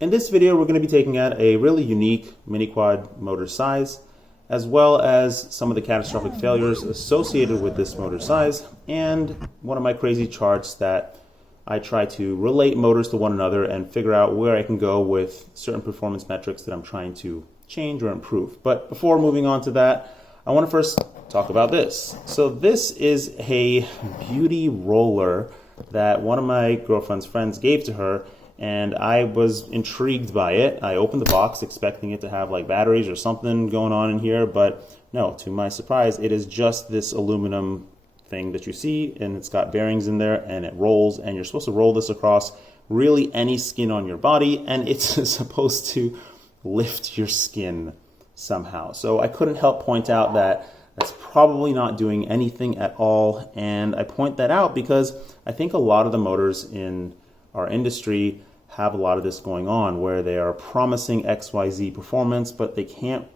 In this video, we're going to be taking out a really unique mini quad motor size, as well as some of the catastrophic failures associated with this motor size, and one of my crazy charts that I try to relate motors to one another and figure out where I can go with certain performance metrics that I'm trying to change or improve. But before moving on to that, I want to first talk about this. So this is a beauty roller that one of my girlfriend's friends gave to her, and I was intrigued by it. I opened the box expecting it to have like batteries or something going on in here, but no, to my surprise, it is just this aluminum thing that you see, and it's got bearings in there, and it rolls, and you're supposed to roll this across really any skin on your body, and it's supposed to lift your skin somehow. So I couldn't help point out that that's probably not doing anything at all, and I point that out because I think a lot of the motors in our industry have a lot of this going on where they are promising XYZ performance, but they can't,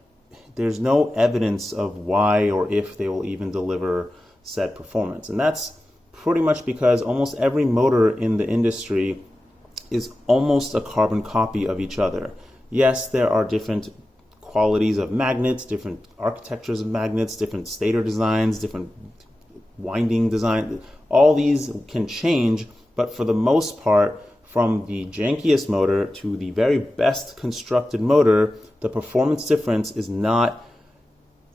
there's no evidence of why or if they will even deliver said performance. And that's pretty much because almost every motor in the industry is almost a carbon copy of each other. Yes, there are different qualities of magnets, different architectures of magnets, different stator designs, different winding design. All these can change, but for the most part, from the jankiest motor to the very best constructed motor, the performance difference is not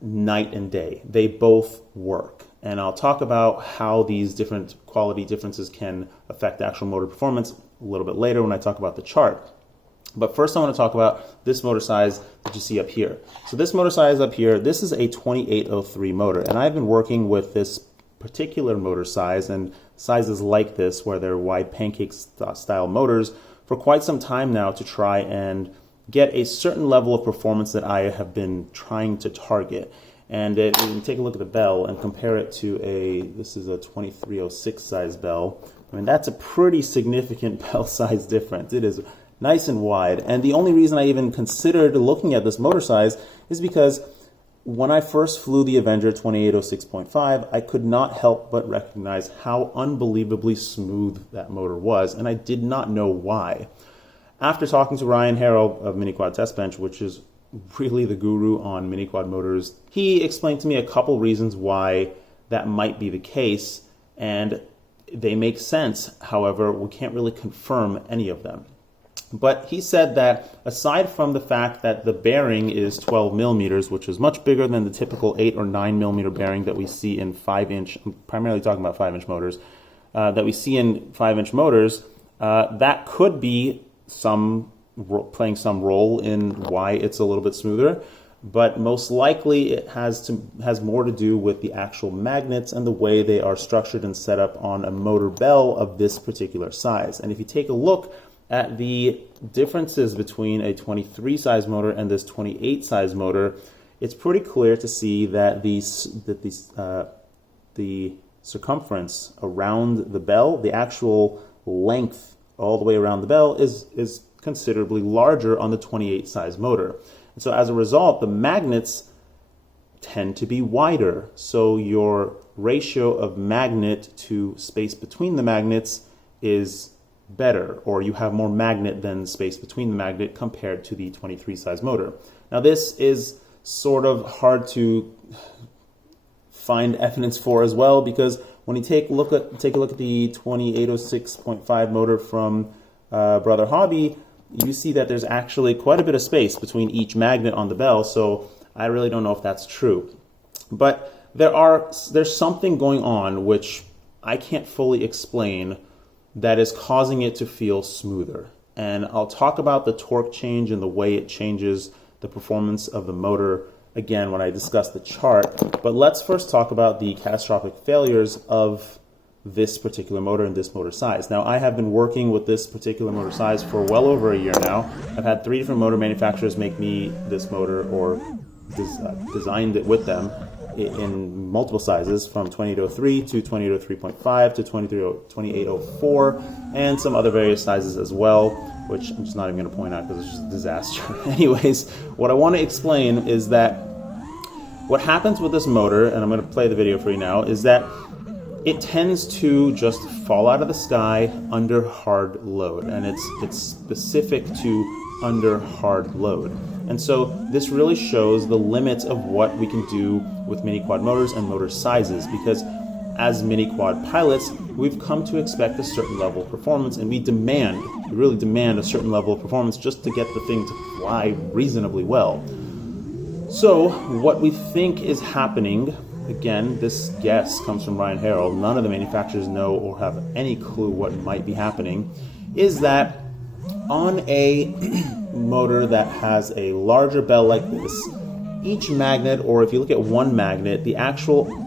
night and day. They both work. And I'll talk about how these different quality differences can affect actual motor performance a little bit later when I talk about the chart. But first I want to talk about this motor size that you see up here. So this motor size up here, this is a 2803 motor, and I've been working with this particular motor size and sizes like this where they're wide pancake style motors for quite some time now to try and get a certain level of performance that I have been trying to target. And you can take a look at the bell and compare it to this is a 2306 size bell. I mean, that's a pretty significant bell size difference. It is nice and wide. And the only reason I even considered looking at this motor size is because when I first flew the Avenger 2806.5, I could not help but recognize how unbelievably smooth that motor was, and I did not know why. After talking to Ryan Harrell of Mini Quad Test Bench, which is really the guru on mini quad motors, he explained to me a couple reasons why that might be the case, and they make sense. However, we can't really confirm any of them. But he said that aside from the fact that the bearing is 12 millimeters, which is much bigger than the typical 8 or 9 millimeter bearing that we see in 5-inch, I'm primarily talking about 5-inch motors, that we see in 5-inch motors, that could be playing some role in why it's a little bit smoother. But most likely it has more to do with the actual magnets and the way they are structured and set up on a motor bell of this particular size. And if you take a look at the differences between a 23 size motor and this 28 size motor, it's pretty clear to see that the circumference around the bell, the actual length all the way around the bell is considerably larger on the 28 size motor. And so as a result, the magnets tend to be wider. So your ratio of magnet to space between the magnets is better, or you have more magnet than space between the magnet compared to the 23 size motor. Now this is sort of hard to find evidence for as well, because when you take a look at the 2806.5 motor from Brother Hobby, you see that there's actually quite a bit of space between each magnet on the bell, so I really don't know if that's true. But there's something going on which I can't fully explain that is causing it to feel smoother. And I'll talk about the torque change and the way it changes the performance of the motor again when I discuss the chart. But let's first talk about the catastrophic failures of this particular motor and this motor size. Now, I have been working with this particular motor size for well over a year now. I've had 3 different motor manufacturers make me this motor or designed it with them in multiple sizes, from 2803 to 2803.5 to 2804, and some other various sizes as well, which I'm just not even going to point out because it's just a disaster. Anyways, what I want to explain is that what happens with this motor, and I'm going to play the video for you now, is that it tends to just fall out of the sky under hard load, and it's specific to under hard load. And so this really shows the limits of what we can do with mini quad motors and motor sizes, because as mini quad pilots, we've come to expect a certain level of performance, and we really demand a certain level of performance just to get the thing to fly reasonably well. So what we think is happening, again, this guess comes from Ryan Harrell, none of the manufacturers know or have any clue what might be happening, is that on a motor that has a larger bell like this, each magnet, or if you look at one magnet, the actual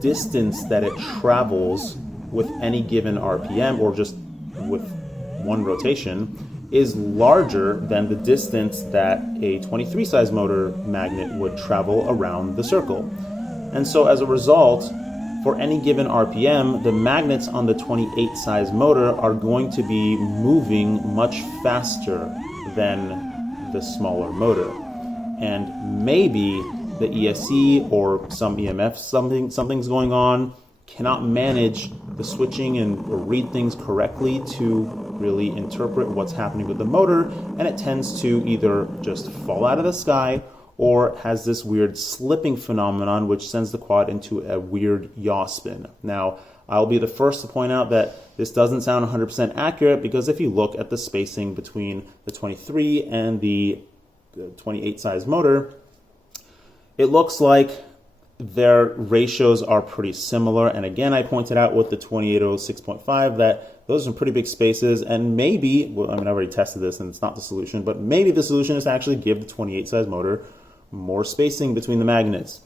distance that it travels with any given RPM, or just with one rotation, is larger than the distance that a 23 size motor magnet would travel around the circle. And so as a result, for any given RPM, the magnets on the 28 size motor are going to be moving much faster than the smaller motor. And maybe the ESC or some EMF, something's going on, cannot manage the switching and or read things correctly to really interpret what's happening with the motor, and it tends to either just fall out of the sky or has this weird slipping phenomenon which sends the quad into a weird yaw spin. Now, I'll be the first to point out that this doesn't sound 100% accurate, because if you look at the spacing between the 23 and the 28 size motor, it looks like their ratios are pretty similar. And again, I pointed out with the 2806.5 that those are pretty big spaces, and maybe, well, I mean, I already tested this and it's not the solution, but maybe the solution is to actually give the 28 size motor more spacing between the magnets.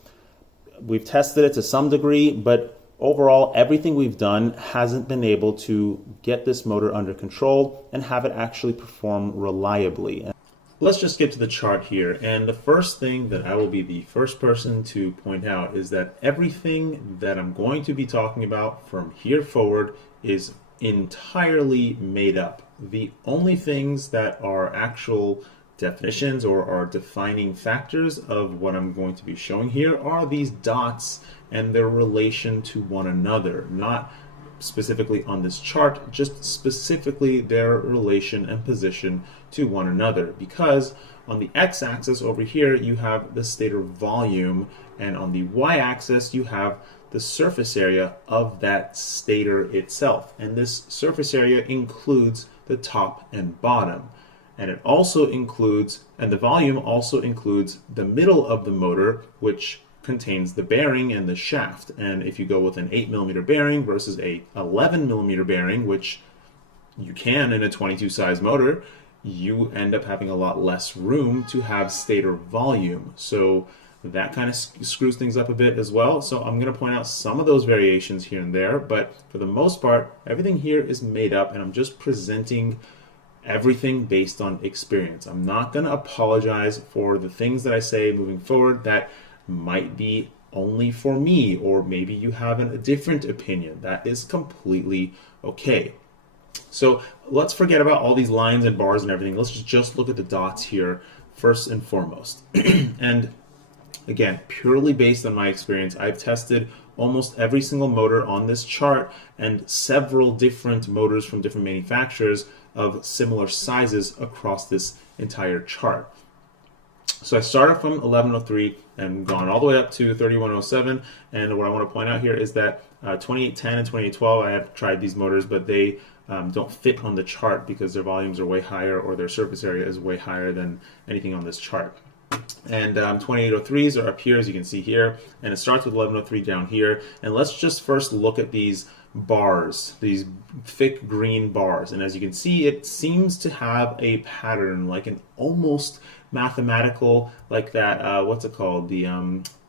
We've tested it to some degree, but overall, everything we've done hasn't been able to get this motor under control and have it actually perform reliably. Let's just get to the chart here, and the first thing that I will be the first person to point out is that everything that I'm going to be talking about from here forward is entirely made up. The only things that are actual definitions or are defining factors of what I'm going to be showing here are these dots and their relation to one another, not specifically on this chart, just specifically their relation and position to one another, because on the x-axis over here you have the stator volume, and on the y-axis you have the surface area of that stator itself, and this surface area includes the top and bottom, and it also includes, and the volume also includes the middle of the motor, which contains the bearing and the shaft. And if you go with an 8mm bearing versus a 11mm bearing, which you can in a 22 size motor, you end up having a lot less room to have stator volume. So that kind of screws things up a bit as well. So I'm going to point out some of those variations here and there, but for the most part, everything here is made up, and I'm just presenting everything based on experience. I'm not going to apologize for the things that I say moving forward that might be only for me, or maybe you have a different opinion. That is completely okay. So let's forget about all these lines and bars and everything. Let's just look at the dots here first and foremost. And again, purely based on my experience, I've tested almost every single motor on this chart and several different motors from different manufacturers of similar sizes across this entire chart. So I started from 1103 and gone all the way up to 3107, and what I want to point out here is that 2810 and 2812, I have tried these motors, but they don't fit on the chart because their volumes are way higher, or their surface area is way higher than anything on this chart. And 2803s are up here, as you can see here, and it starts with 1103 down here. And let's just first look at these bars, these thick green bars, and as you can see, it seems to have a pattern, like an almost mathematical, like that what's it called, the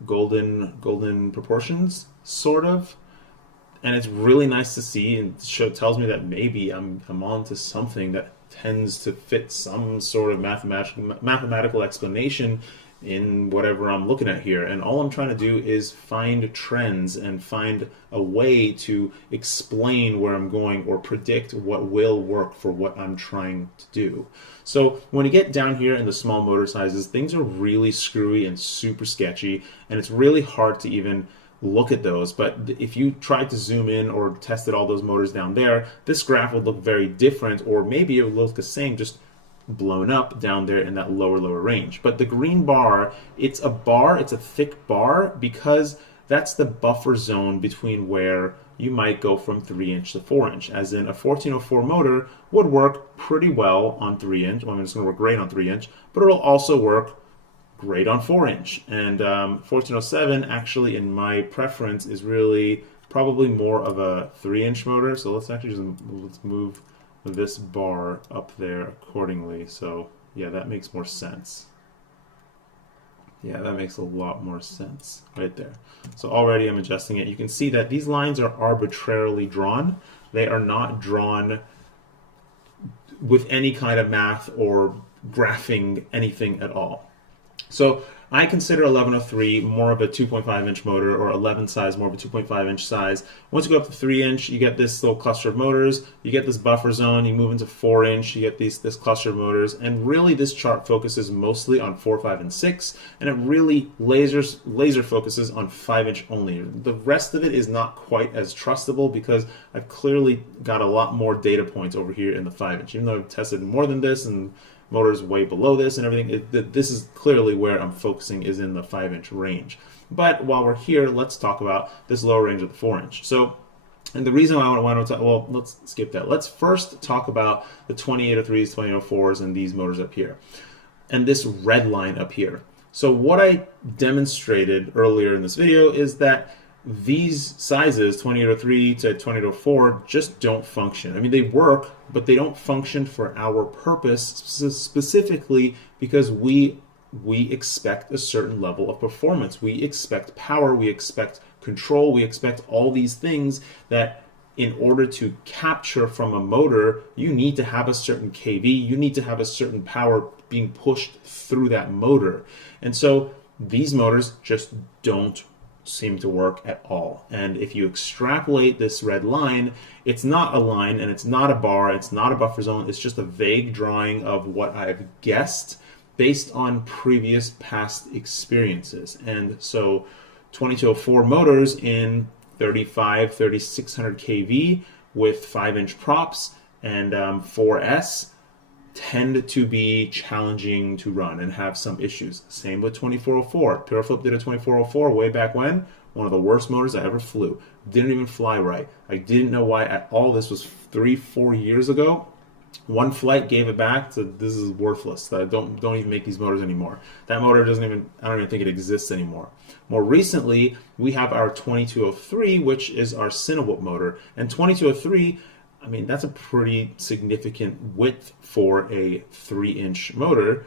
golden proportions, sort of. And it's really nice to see, and it tells me that maybe I'm on to something that tends to fit some sort of mathematical explanation in whatever I'm looking at here. And all I'm trying to do is find trends and find a way to explain where I'm going or predict what will work for what I'm trying to do. So when you get down here in the small motor sizes, things are really screwy and super sketchy, and it's really hard to even look at those. But if you tried to zoom in or tested all those motors down there, this graph would look very different, or maybe it would look the same, just blown up down there in that lower range. But the green bar, it's a thick bar, because that's the buffer zone between where you might go from 3-inch to 4-inch. As in, a 1404 motor would work pretty well on 3-inch. Well, I mean, it's going to work great on 3-inch, but it'll also work great on 4-inch. And 1407, actually, in my preference, is really probably more of a 3-inch motor. So let's actually let's move this bar up there accordingly. So yeah, that makes more sense. Yeah, that makes a lot more sense right there. So already I'm adjusting it. You can see that these lines are arbitrarily drawn. They are not drawn with any kind of math or graphing anything at all. So I consider 1103 more of a 2.5-inch motor, or 11 size more of a 2.5-inch size. Once you go up to 3-inch, you get this little cluster of motors, you get this buffer zone, you move into 4-inch, you get this cluster of motors, and really this chart focuses mostly on 4, 5, and 6, and it really laser focuses on 5-inch only. The rest of it is not quite as trustable, because I've clearly got a lot more data points over here in the 5-inch. Even though I've tested more than this, and motors way below this and everything, this is clearly where I'm focusing, is in the 5-inch range. But while we're here, let's talk about this lower range of the 4-inch. So, and the reason why I want to talk, well, let's skip that. Let's first talk about the 2803s, 2804s, and these motors up here, and this red line up here. So what I demonstrated earlier in this video is that these sizes, 2803 to 2804, just don't function. I mean, they work, but they don't function for our purpose, specifically because we expect a certain level of performance. We expect power, we expect control, we expect all these things that in order to capture from a motor, you need to have a certain kV, you need to have a certain power being pushed through that motor. And so these motors just don't seem to work at all. And if you extrapolate this red line, it's not a line and it's not a bar, it's not a buffer zone, it's just a vague drawing of what I've guessed based on previous past experiences. And so 2204 motors in 3600 kV with 5-inch props and 4S tend to be challenging to run and have some issues. Same with 2404. Pureflip did a 2404 way back when. One of the worst motors I ever flew. Didn't even fly right. I didn't know why at all. This was 3-4 years ago. One flight gave it back to, this is worthless. Don't even make these motors anymore. That motor I don't even think it exists anymore. More recently, we have our 2203, which is our Cinewhoop motor. And 2203, I mean, that's a pretty significant width for a 3-inch motor,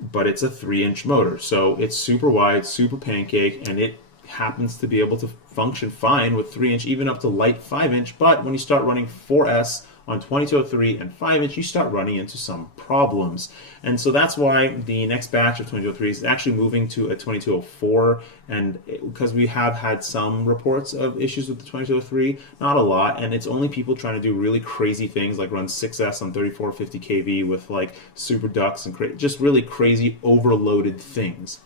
but it's a 3-inch motor. So it's super wide, super pancake, and it happens to be able to function fine with 3-inch, even up to light 5-inch. But when you start running 4S on 2203 and 5-inch, you start running into some problems. And so that's why the next batch of 2203 is actually moving to a 2204, and because we have had some reports of issues with the 2203, not a lot, and it's only people trying to do really crazy things like run 6S on 3450 kV with like super ducts and just really crazy overloaded things.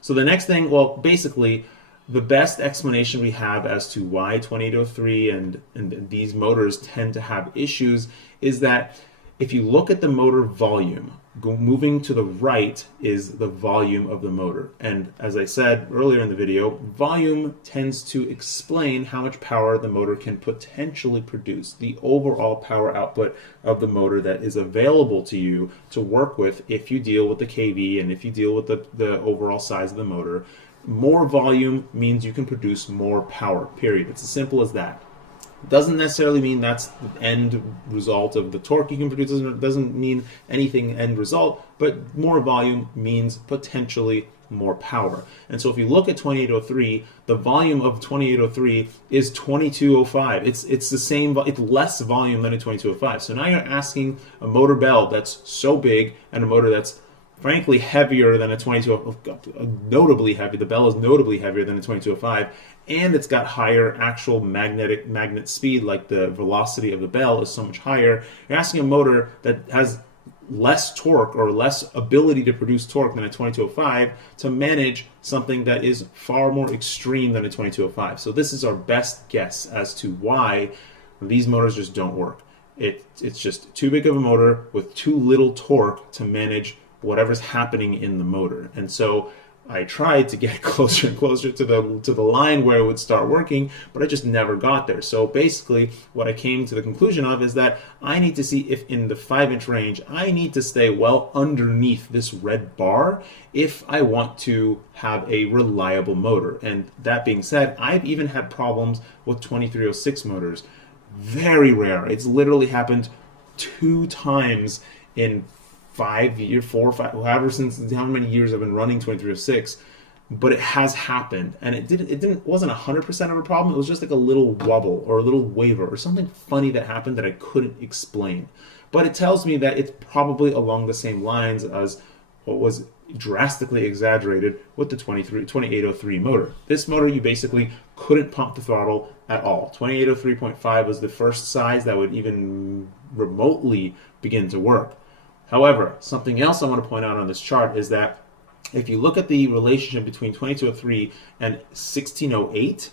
So the next thing, well, basically, the best explanation we have as to why 2803 and these motors tend to have issues is that if you look at the motor volume, moving to the right is the volume of the motor. And as I said earlier in the video, volume tends to explain how much power the motor can potentially produce, the overall power output of the motor that is available to you to work with if you deal with the kV and if you deal with the overall size of the motor. More volume means you can produce more power, period. It's as simple as that. Doesn't necessarily mean that's the end result of the torque you can produce. Doesn't mean anything end result, but more volume means potentially more power. And so if you look at 2803, the volume of 2803 is 2205. It's the same, it's less volume than a 2205. So now you're asking a motor bell that's so big and a motor that's frankly heavier than a 2205, notably heavy. The bell is notably heavier than a 2205, and it's got higher actual magnet speed, like the velocity of the bell is so much higher. You're asking a motor that has less torque or less ability to produce torque than a 2205 to manage something that is far more extreme than a 2205. So this is our best guess as to why these motors just don't work. It's just too big of a motor with too little torque to manage whatever's happening in the motor. And so I tried to get closer and closer to the line where it would start working, but I just never got there. So basically what I came to the conclusion of is that I need to see if in the 5-inch range I need to stay well underneath this red bar if I want to have a reliable motor. And that being said, I've even had problems with 2306 motors. Very rare. It's literally happened 2 times in 5 years, 4 or 5, however, since how many years I've been running 2306, but it has happened, and it wasn't 100% of a problem. It was just like a little wobble or a little waver or something funny that happened that I couldn't explain. But it tells me that it's probably along the same lines as what was drastically exaggerated with the 2803 motor. This motor, you basically couldn't pump the throttle at all. 2803.5 was the first size that would even remotely begin to work. However, something else I want to point out on this chart is that if you look at the relationship between 2203 and 1608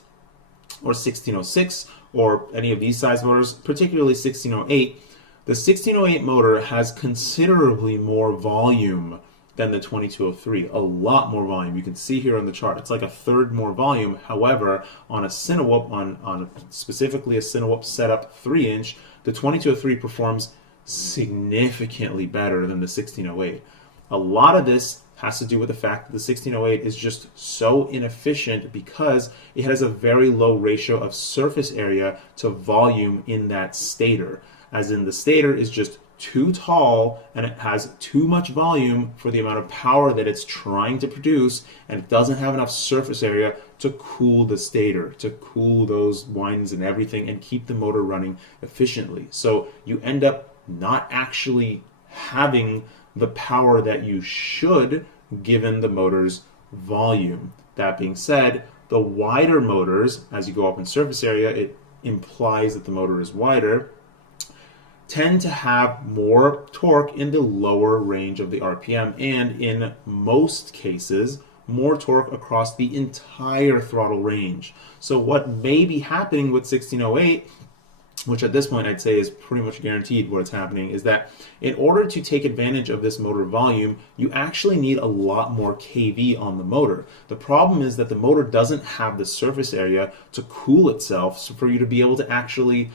or 1606 or any of these size motors, particularly 1608, the 1608 motor has considerably more volume than the 2203, a lot more volume. You can see here on the chart, it's like a third more volume. However, on a Cinewhoop, on specifically a Cinewhoop setup 3-inch, the 2203 performs significantly better than the 1608. A lot of this has to do with the fact that the 1608 is just so inefficient because it has a very low ratio of surface area to volume in that stator. As in, the stator is just too tall and it has too much volume for the amount of power that it's trying to produce, and it doesn't have enough surface area to cool the stator, to cool those winds and everything and keep the motor running efficiently. So you end up not actually having the power that you should given the motor's volume. That being said, the wider motors, as you go up in surface area, it implies that the motor is wider, tend to have more torque in the lower range of the RPM, and in most cases, more torque across the entire throttle range. So what may be happening with 1608, which at this point I'd say is pretty much guaranteed what's happening, is that in order to take advantage of this motor volume, you actually need a lot more kV on the motor. The problem is that the motor doesn't have the surface area to cool itself, so for you to be able to actually,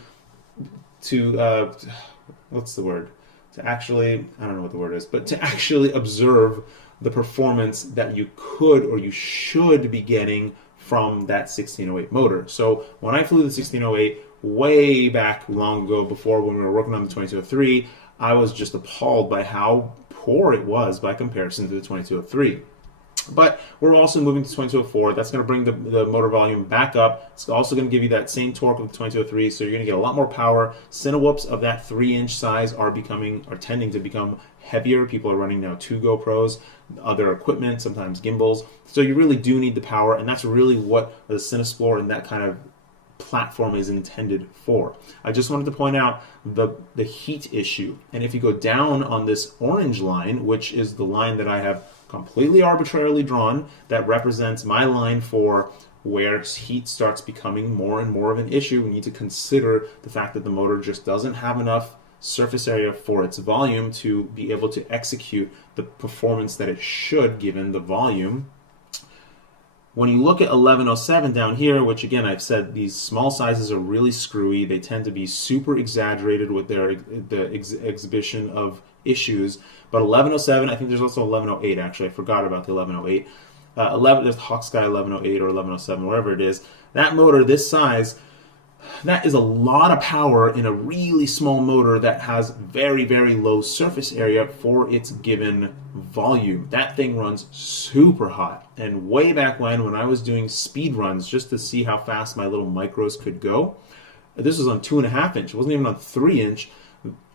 what's the word? To actually, I don't know what the word is, but to actually observe the performance that you could or you should be getting from that 1608 motor. So when I flew the 1608, way back long ago, before when we were working on the 2203, I was just appalled by how poor it was by comparison to the 2203. But we're also moving to 2204. That's going to bring the motor volume back up. It's also going to give you that same torque of the 2203, so you're going to get a lot more power. Cinewhoops of that 3-inch size are tending to become heavier. People are running now 2 GoPros, other equipment, sometimes gimbals. So you really do need the power, and that's really what the Cinesplorer and that kind of platform is intended for. I just wanted to point out the heat issue. And if you go down on this orange line, which is the line that I have completely arbitrarily drawn, that represents my line for where heat starts becoming more and more of an issue, we need to consider the fact that the motor just doesn't have enough surface area for its volume to be able to execute the performance that it should given the volume. When you look at 1107 down here, which again I've said these small sizes are really screwy, they tend to be super exaggerated with their exhibition of issues, but 1107, I think there's also 1108 actually, I forgot about the 1108. There's Hawksky 1108 or 1107, wherever it is. That motor, this size, that is a lot of power in a really small motor that has very, very low surface area for its given volume. That thing runs super hot. And way back when I was doing speed runs just to see how fast my little micros could go, this was on 2.5 inch. It wasn't even on 3 inch.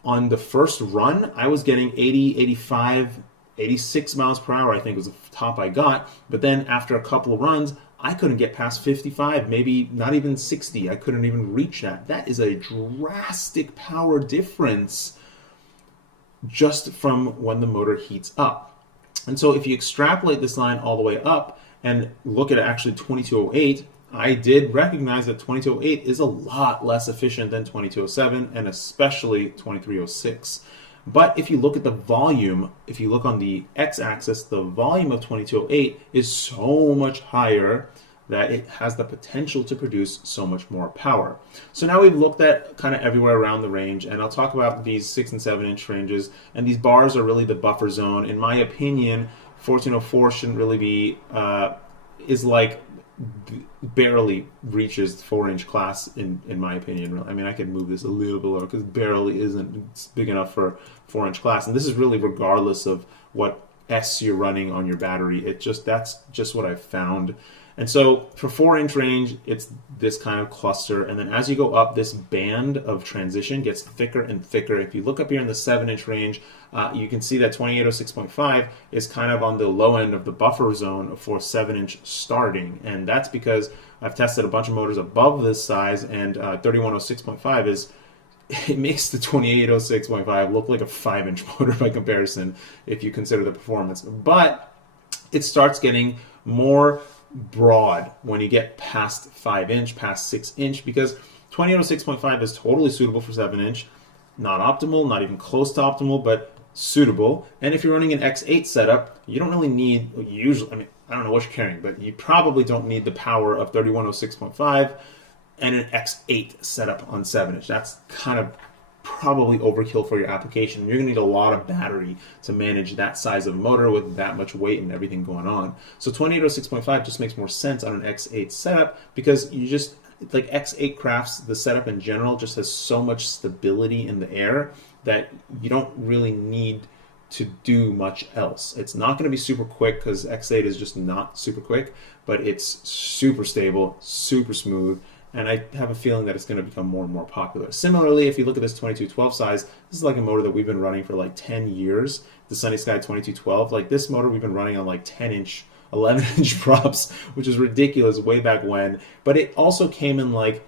On the first run, I was getting 80, 85, 86 miles per hour, I think was the top I got. But then after a couple of runs, I couldn't get past 55, maybe not even 60. I couldn't even reach that. That is a drastic power difference just from when the motor heats up. And so if you extrapolate this line all the way up and look at actually 2208, I did recognize that 2208 is a lot less efficient than 2207 and especially 2306. But if you look at the volume, if you look on the x-axis, the volume of 2208 is so much higher that it has the potential to produce so much more power. So now we've looked at kind of everywhere around the range, and I'll talk about these 6 and 7 inch ranges, and these bars are really the buffer zone. In my opinion, 1404 shouldn't really be, is like barely reaches 4-inch class in my opinion. I mean, I could move this a little bit lower because barely isn't big enough for 4-inch class, and this is really regardless of what S you're running on your battery. That's just what I've found. And so for 4-inch range, it's this kind of cluster. And then as you go up, this band of transition gets thicker and thicker. If you look up here in the 7-inch range, you can see that 2806.5 is kind of on the low end of the buffer zone for 7-inch starting. And that's because I've tested a bunch of motors above this size, and 3106.5 is, it makes the 2806.5 look like a 5-inch motor by comparison if you consider the performance. But it starts getting more broad when you get past 5-inch, past 6-inch, because 2806.5 is totally suitable for 7-inch. Not optimal, not even close to optimal, but suitable. And if you're running an X8 setup, you don't really need, usually, I mean, I don't know what you're carrying, but you probably don't need the power of 3106.5 and an X8 setup on 7-inch. That's kind of probably overkill for your application. You're going to need a lot of battery to manage that size of motor with that much weight and everything going on. So 2806.5 just makes more sense on an X8 setup because you just, like X8 crafts, the setup in general just has so much stability in the air that you don't really need to do much else. It's not going to be super quick because X8 is just not super quick, but it's super stable, super smooth, and I have a feeling that it's going to become more and more popular. Similarly, if you look at this 2212 size, this is like a motor that we've been running for like 10 years. The Sunny Sky 2212, like this motor we've been running on like 10-inch, 11-inch props, which is ridiculous way back when. But it also came in like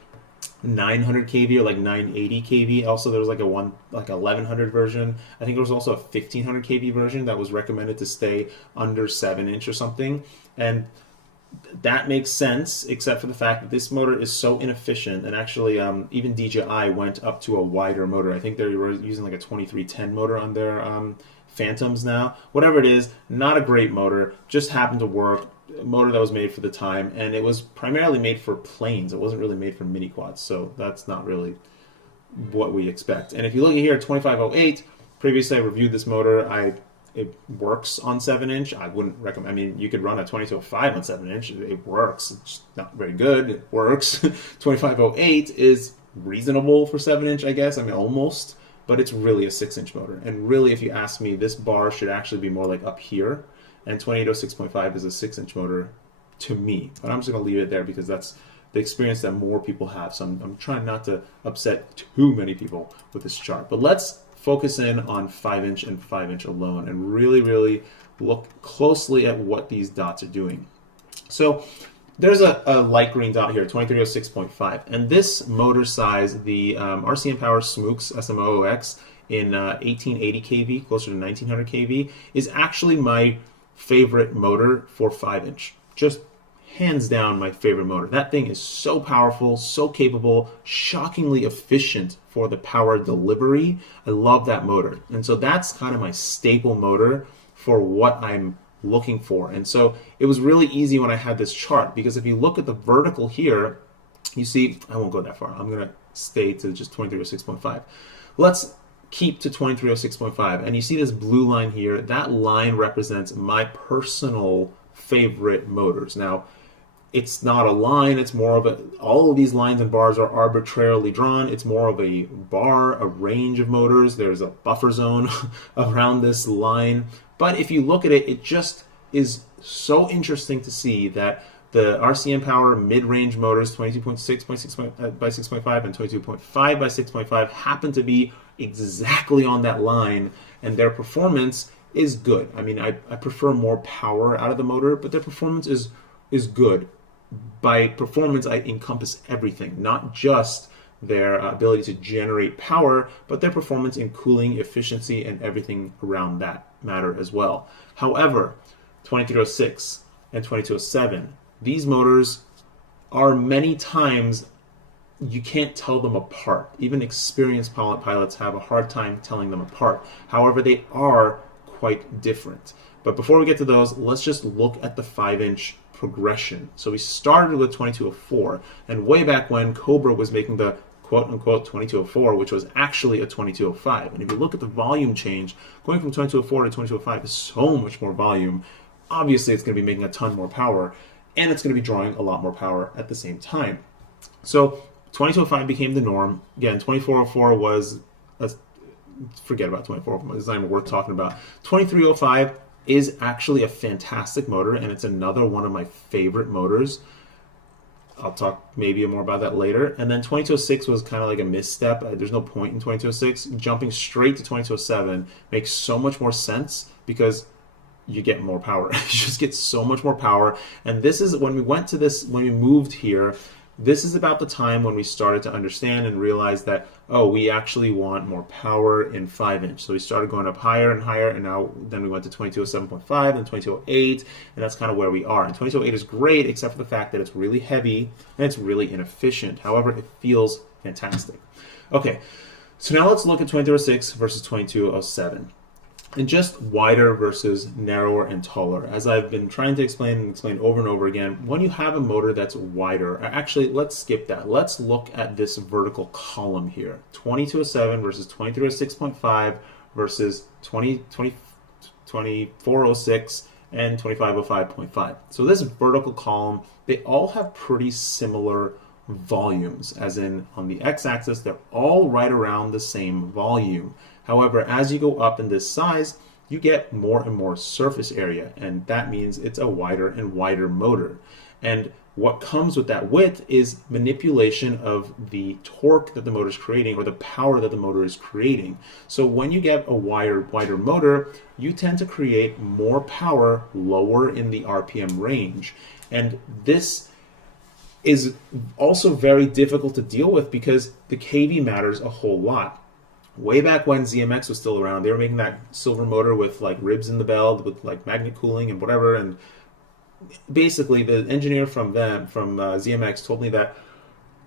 900 kV or like 980 kV. Also, there was like a 1100 version. I think there was also a 1500 kV version that was recommended to stay under 7-inch or something. And that makes sense, except for the fact that this motor is so inefficient. And actually, even DJI went up to a wider motor. I think they were using like a 2310 motor on their Phantoms now. Whatever it is, not a great motor, just happened to work. A motor that was made for the time, and it was primarily made for planes. It wasn't really made for mini quads, so that's not really what we expect. And if you look at here at 2508, previously I reviewed this motor. It works on 7-inch. I wouldn't recommend. I mean, you could run a 2205 on 7-inch. It works. It's not very good. It works. 2508 is reasonable for 7-inch, I guess. I mean, almost, but it's really a 6-inch motor. And really, if you ask me, this bar should actually be more like up here. And 2806.5 is a 6-inch motor to me. But I'm just going to leave it there because that's the experience that more people have. So I'm trying not to upset too many people with this chart. But let's focus in on 5-inch and 5-inch alone and really, really look closely at what these dots are doing. So there's a light green dot here, 2306.5. And this motor size, the RCM Power Smooks SMOOX in 1880 kV, closer to 1900 kV, is actually my favorite motor for 5-inch. Just hands down my favorite motor. That thing is so powerful, so capable, shockingly efficient for the power delivery. I love that motor. And so that's kind of my staple motor for what I'm looking for. And so it was really easy when I had this chart, because if you look at the vertical here, you see, I won't go that far. I'm going to stay to just 2306.5. Let's keep to 2306.5, and you see this blue line here. That line represents my personal favorite motors. Now, it's not a line, it's more of a, all of these lines and bars are arbitrarily drawn. It's more of a bar, a range of motors. There's a buffer zone around this line. But if you look at it, it just is so interesting to see that the RCM Power mid-range motors, 22.6 by 6.5 and 22.5 by 6.5, happen to be exactly on that line, and their performance is good. I mean, I prefer more power out of the motor, but their performance is good. By performance, I encompass everything, not just their ability to generate power, but their performance in cooling, efficiency, and everything around that matter as well. However, 2306 and 2207, these motors are many times you can't tell them apart. Even experienced pilots have a hard time telling them apart. However, they are quite different. But before we get to those, let's just look at the 5-inch progression. So we started with 2204, and way back when Cobra was making the quote-unquote 2204, which was actually a 2205. And if you look at the volume change, going from 2204 to 2205 is so much more volume. Obviously, it's going to be making a ton more power, and it's going to be drawing a lot more power at the same time. So 2205 became the norm. Again, 2404 was, forget about 2404, it's not even worth talking about. 2305 is actually a fantastic motor, and it's another one of my favorite motors. I'll talk maybe more about that later. And then 2206 was kind of like a misstep. There's no point in 2206. Jumping straight to 2207 makes so much more sense because you get more power. You just get so much more power. And this is when we went to this, when we moved here, this is about the time when we started to understand and realize that, oh, we actually want more power in 5-inch. So we started going up higher and higher, and then we went to 2207.5 and 2208, and that's kind of where we are. And 2208 is great, except for the fact that it's really heavy and it's really inefficient. However, it feels fantastic. Okay, so now let's look at 2206 versus 2207. And just wider versus narrower and taller. As I've been trying to explain over and over again, when you have a motor that's wider, actually, let's skip that. Let's look at this vertical column here. 2207 versus 2306.5 versus 2406 and 2505.5. So this vertical column, they all have pretty similar volumes, as in on the x-axis, they're all right around the same volume. However, as you go up in this size, you get more and more surface area, and that means it's a wider and wider motor. And what comes with that width is manipulation of the torque that the motor is creating, or the power that the motor is creating. So when you get a wider motor, you tend to create more power lower in the RPM range. And this is also very difficult to deal with because the KV matters a whole lot. Way back when ZMX was still around, they were making that silver motor with like ribs in the belt with like magnet cooling and whatever. And basically, the engineer from ZMX told me that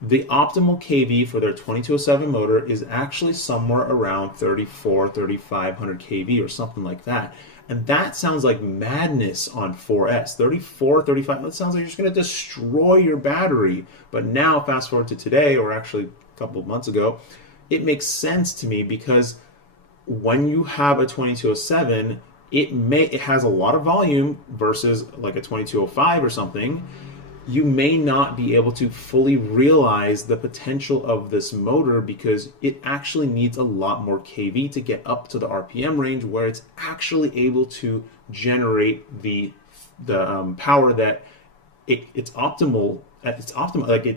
the optimal KV for their 2207 motor is actually somewhere around 3,500 KV or something like that. And that sounds like madness on 4S. 34, 35, that sounds like you're just going to destroy your battery. But now, fast forward to today, or actually a couple of months ago, it makes sense to me because when you have a 2207, it has a lot of volume versus like a 2205 or something. You may not be able to fully realize the potential of this motor because it actually needs a lot more KV to get up to the RPM range where it's actually able to generate the power that it's optimal at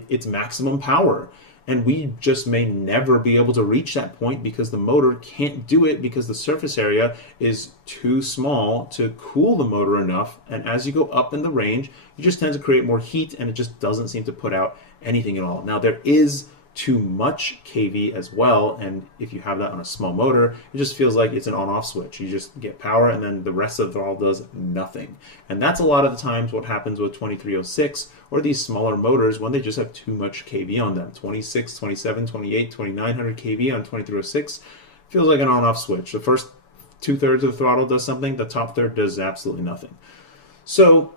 its maximum power. And we just may never be able to reach that point because the motor can't do it because the surface area is too small to cool the motor enough. And as you go up in the range, you just tend to create more heat and it just doesn't seem to put out anything at all. Now, there is too much KV as well, and if you have that on a small motor, it just feels like it's an on-off switch. You just get power and then the rest of the throttle does nothing. And that's a lot of the times what happens with 2306 or these smaller motors when they just have too much KV on them. 26, 27, 28, 2900 KV on 2306 feels like an on-off switch. The first 2/3 of the throttle does something, the top third does absolutely nothing. So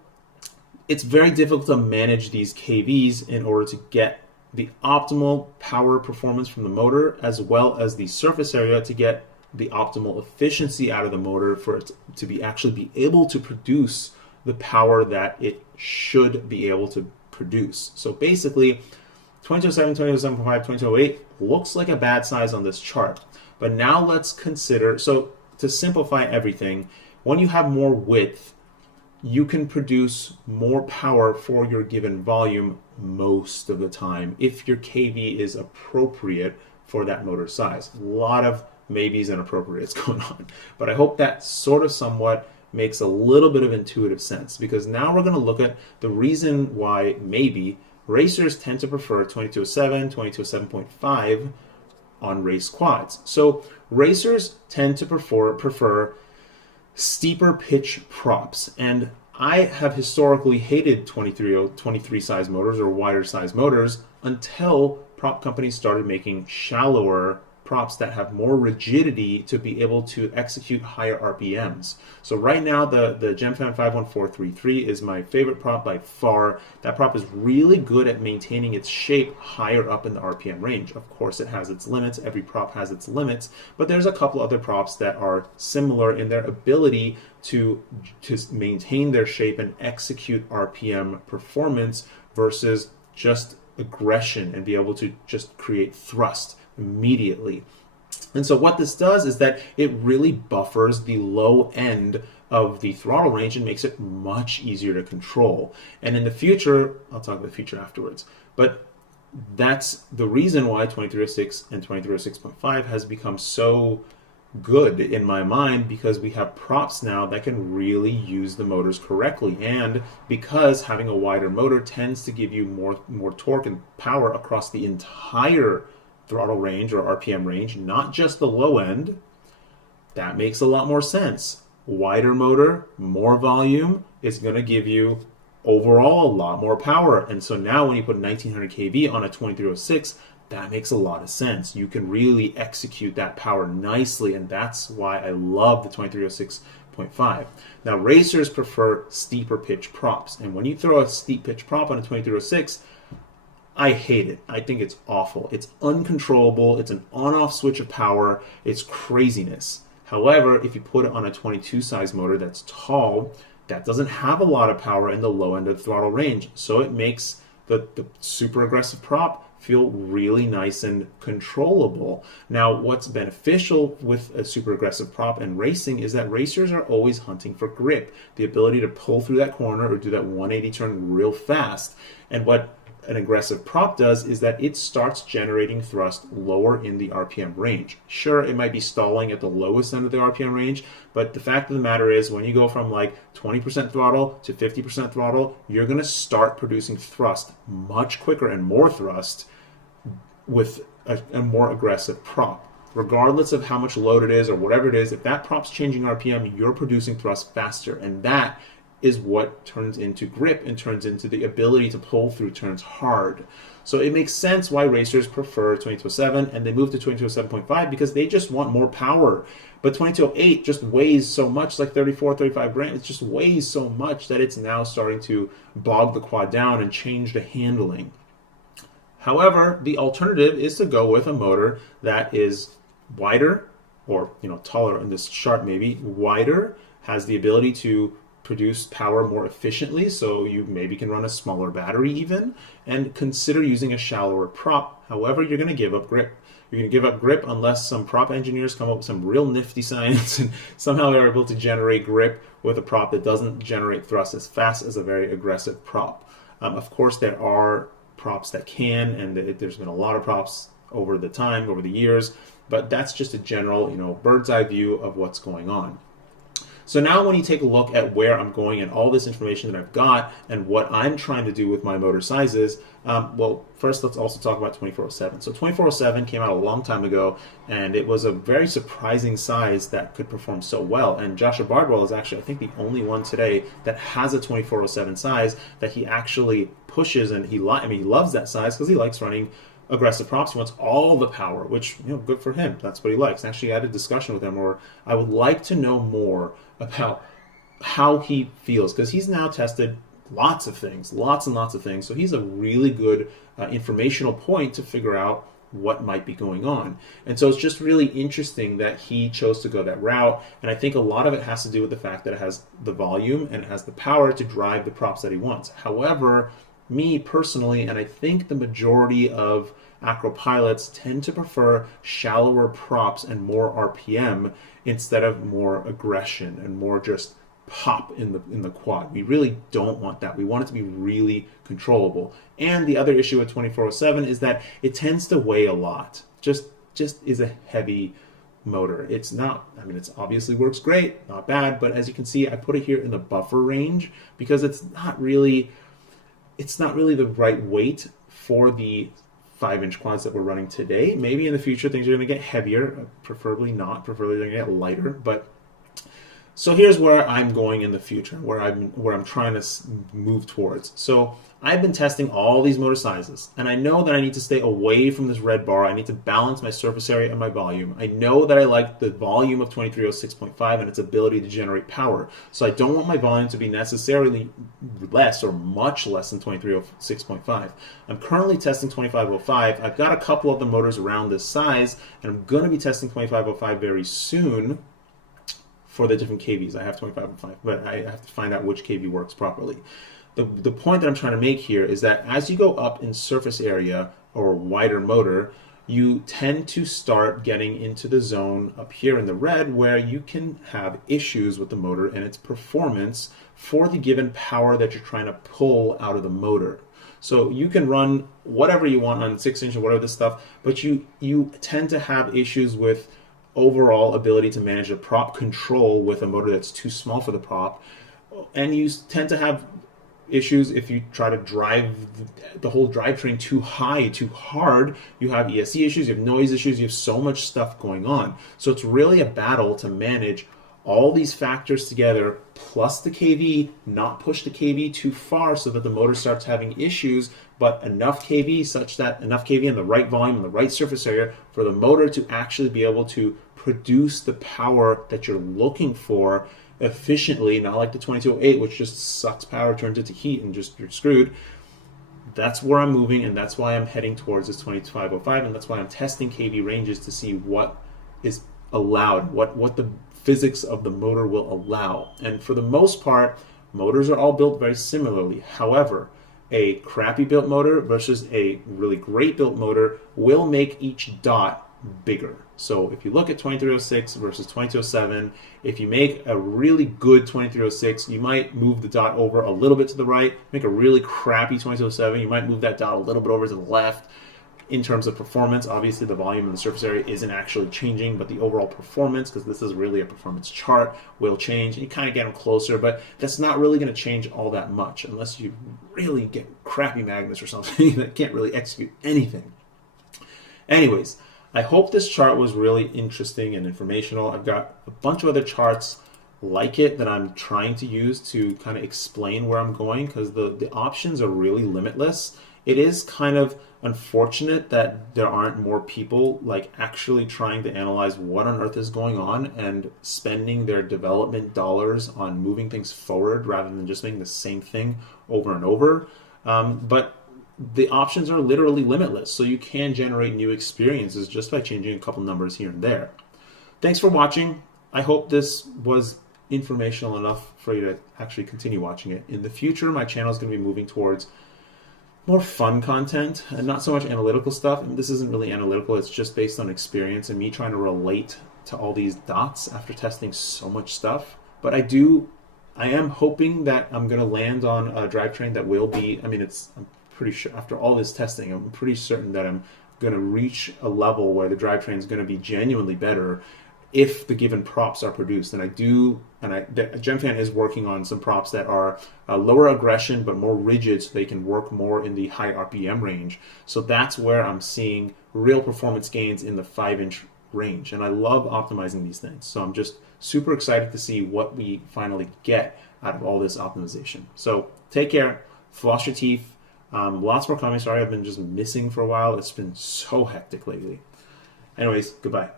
it's very difficult to manage these KVs in order to get the optimal power performance from the motor as well as the surface area to get the optimal efficiency out of the motor for it to actually be able to produce the power that it should be able to produce. So basically, 2207, 2207.5, 2208 looks like a bad size on this chart. But now let's consider, so to simplify everything, when you have more width, you can produce more power for your given volume most of the time if your KV is appropriate for that motor size. A lot of maybes and appropriates going on, but I hope that sort of somewhat makes a little bit of intuitive sense, because now we're going to look at the reason why maybe Racers tend to prefer 2207, 2207.5 on race quads. So racers tend to prefer steeper pitch props, and I have historically hated 23 size motors or wider size motors until prop companies started making shallower props that have more rigidity to be able to execute higher RPMs. So right now the GemFan 51433 is my favorite prop by far. That prop is really good at maintaining its shape higher up in the RPM range. Of course it has its limits, every prop has its limits, but there's a couple other props that are similar in their ability to maintain their shape and execute RPM performance versus just aggression and be able to just create thrust immediately. And so what this does is that it really buffers the low end of the throttle range and makes it much easier to control. And in the future, I'll talk about the future afterwards, but that's the reason why 2306 and 2306.5 has become so good in my mind, because we have props now that can really use the motors correctly, and because having a wider motor tends to give you more torque and power across the entire throttle range or RPM range, not just the low end. That makes a lot more sense. Wider motor, more volume, is going to give you overall a lot more power. And so now when you put 1900 kV on a 2306, that makes a lot of sense. You can really execute that power nicely, and that's why I love the 2306.5. Now racers prefer steeper pitch props, and when you throw a steep pitch prop on a 2306, I hate it. I think it's awful. It's uncontrollable. It's an on-off switch of power. It's craziness. However, if you put it on a 22 size motor that's tall, that doesn't have a lot of power in the low end of the throttle range. So it makes the super aggressive prop feel really nice and controllable. Now, what's beneficial with a super aggressive prop and racing is that racers are always hunting for grip, the ability to pull through that corner or do that 180 turn real fast. And what an aggressive prop does is that it starts generating thrust lower in the RPM range. Sure, it might be stalling at the lowest end of the RPM range, but the fact of the matter is when you go from like 20% throttle to 50% throttle, you're going to start producing thrust much quicker and more thrust with a more aggressive prop. Regardless of how much load it is or whatever it is, if that prop's changing RPM, you're producing thrust faster, and that is what turns into grip and turns into the ability to pull through turns hard. So it makes sense why racers prefer 2207 and they move to 2207.5 because they just want more power. But 2208 just weighs so much, like 35 grams, it just weighs so much that it's now starting to bog the quad down and change the handling. However, the alternative is to go with a motor that is wider, or taller in this chart maybe, wider, has the ability to produce power more efficiently, so you maybe can run a smaller battery even, and consider using a shallower prop. However, you're going to give up grip. You're going to give up grip unless some prop engineers come up with some real nifty science and somehow they're able to generate grip with a prop that doesn't generate thrust as fast as a very aggressive prop. Of course, there are props that can, and there's been a lot of props over the years, but that's just a general, bird's eye view of what's going on. So now when you take a look at where I'm going and all this information that I've got and what I'm trying to do with my motor sizes, well, first let's also talk about 2407. So 2407 came out a long time ago, and it was a very surprising size that could perform so well. And Joshua Bardwell is actually, I think, the only one today that has a 2407 size that he actually pushes, and he loves that size because he likes running aggressive props. He wants all the power, which, good for him. That's what he likes. Actually, I had a discussion with him where I would like to know more about how he feels, because he's now tested lots and lots of things. So he's a really good informational point to figure out what might be going on. And so it's just really interesting that he chose to go that route. And I think a lot of it has to do with the fact that it has the volume and it has the power to drive the props that he wants. However, me personally, and I think the majority of acro pilots tend to prefer shallower props and more RPM instead of more aggression and more just pop in the quad. We really don't want that. We want it to be really controllable. And the other issue with 2407 is that it tends to weigh a lot. Just is a heavy motor. It's not, it obviously works great, not bad, but as you can see, I put it here in the buffer range because it's not really it's not really the right weight for the 5-inch quads that we're running today. Maybe in the future things are going to get heavier, preferably not, preferably they're going to get lighter. But so here's where I'm going in the future, where I'm trying to move towards. So I've been testing all these motor sizes, and I know that I need to stay away from this red bar. I need to balance my surface area and my volume. I know that I like the volume of 2306.5 and its ability to generate power. So I don't want my volume to be necessarily less or much less than 2306.5. I'm currently testing 2505. I've got a couple of the motors around this size, and I'm going to be testing 2505 very soon for the different KVs. I have 2505, but I have to find out which KV works properly. The point that I'm trying to make here is that as you go up in surface area or wider motor, you tend to start getting into the zone up here in the red where you can have issues with the motor and its performance for the given power that you're trying to pull out of the motor. So you can run whatever you want on 6-inch or whatever this stuff, but you tend to have issues with overall ability to manage the prop control with a motor that's too small for the prop, and you tend to have issues if you try to drive the whole drivetrain too high, too hard. You have ESC issues, you have noise issues, you have so much stuff going on. So it's really a battle to manage all these factors together, plus the KV, not push the KV too far so that the motor starts having issues, but enough KV such that enough KV in the right volume and the right surface area for the motor to actually be able to produce the power that you're looking for efficiently, not like the 2208, which just sucks power, turns into heat, and just you're screwed. That's where I'm moving, and that's why I'm heading towards this 2505, and that's why I'm testing KV ranges to see what is allowed, what the physics of the motor will allow. And for the most part, motors are all built very similarly. However, a crappy built motor versus a really great built motor will make each dot bigger. So if you look at 2306 versus 2207, if you make a really good 2306, you might move the dot over a little bit to the right. Make a really crappy 2207, you might move that dot a little bit over to the left. In terms of performance, obviously the volume and the surface area isn't actually changing, but the overall performance, because this is really a performance chart, will change. And you kind of get them closer, but that's not really going to change all that much unless you really get crappy magnets or something that can't really execute anything. Anyways, I hope this chart was really interesting and informational. I've got a bunch of other charts like it that I'm trying to use to kind of explain where I'm going, because the options are really limitless. It is kind of unfortunate that there aren't more people like actually trying to analyze what on earth is going on and spending their development dollars on moving things forward rather than just making the same thing over and over. But the options are literally limitless, so you can generate new experiences just by changing a couple numbers here and there. Thanks for watching. I hope this was informational enough for you to actually continue watching it. In the future, my channel is going to be moving towards more fun content and not so much analytical stuff. And this isn't really analytical, it's just based on experience and me trying to relate to all these dots after testing so much stuff. But I am hoping that I'm going to land on a drivetrain that will be, I'm pretty sure after all this testing, I'm pretty certain that I'm going to reach a level where the drivetrain is going to be genuinely better if the given props are produced. And GemFan is working on some props that are lower aggression but more rigid, so they can work more in the high RPM range. So that's where I'm seeing real performance gains in the 5-inch range. And I love optimizing these things. So I'm just super excited to see what we finally get out of all this optimization. So take care, floss your teeth. Lots more coming. Sorry I've been just missing for a while. It's been so hectic lately. Anyways, goodbye.